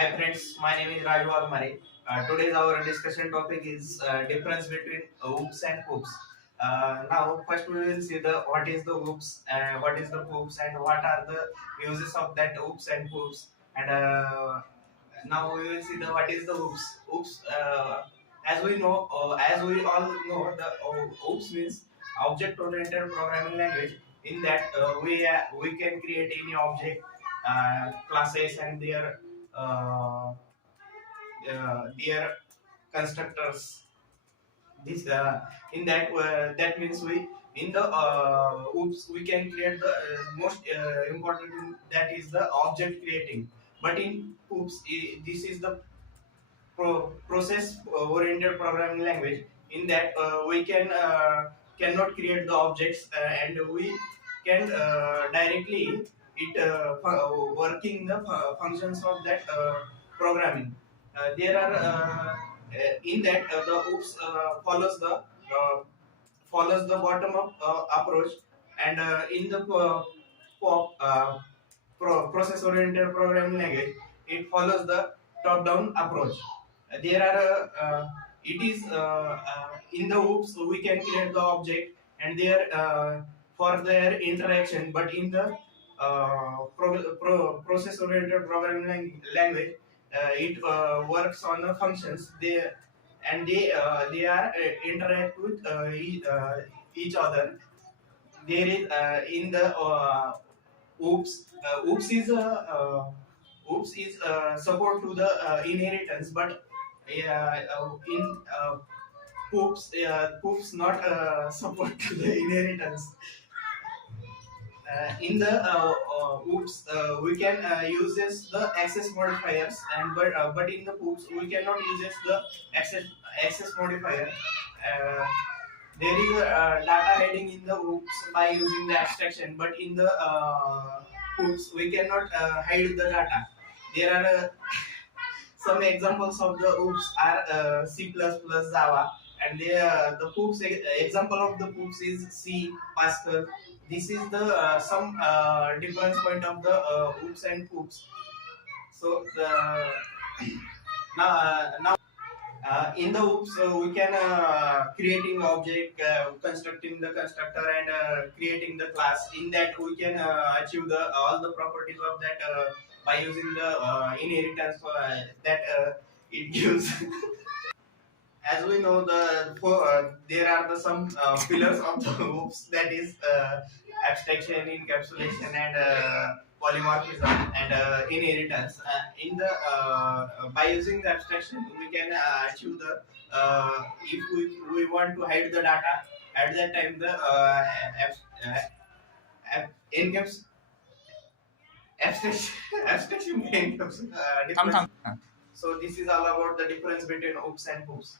Hi friends, my name is Raju Agmare. Today's our discussion topic is difference between OOPs and POOPs. Now, first we will see the what is the OOPs, what is the POOPs, and what are the uses of that OOPs and POOPs. And now we will see the what is the OOPs. OOPs, as we all know, the OOPs means object-oriented programming language. In that, we can create any object, classes, and uh, their constructors. This in that that means we in the oops we can create the most important thing, that is the object creating. But in oops this is the process oriented programming language. In that we cannot create the objects, and we can directly it working the functions of that programming. There are in that the oops follows the bottom up approach, and in the pop process oriented programming language, it follows the top down approach. There are it is in the oops we can create the object, and there for their interaction. But in the process oriented programming language, it works on the functions. They are interact with each other. There is in the oops oops is support to the inheritance. But in poops not support to the inheritance. In the oops we can uses the access modifiers, and but in the poops we cannot uses the access access modifier. There is a data heading in the oops by using the abstraction, but in the oops we cannot hide the data. There are some examples of the oops are C++, Java, and the poops example of the poops is C, Pascal. This is the some difference point of the oops and poops. So now in the oops we can creating object, constructing the constructor, and creating the class. In that we can achieve the all the properties of that by using the inheritance that it gives. As we know, there are some pillars of the oops, that is abstraction, encapsulation, and polymorphism, and inheritance. In the by using the abstraction we can achieve the if we want to hide the data, at that time the encaps abstraction abstraction encaps difference. So this is all about the difference between oops and poops.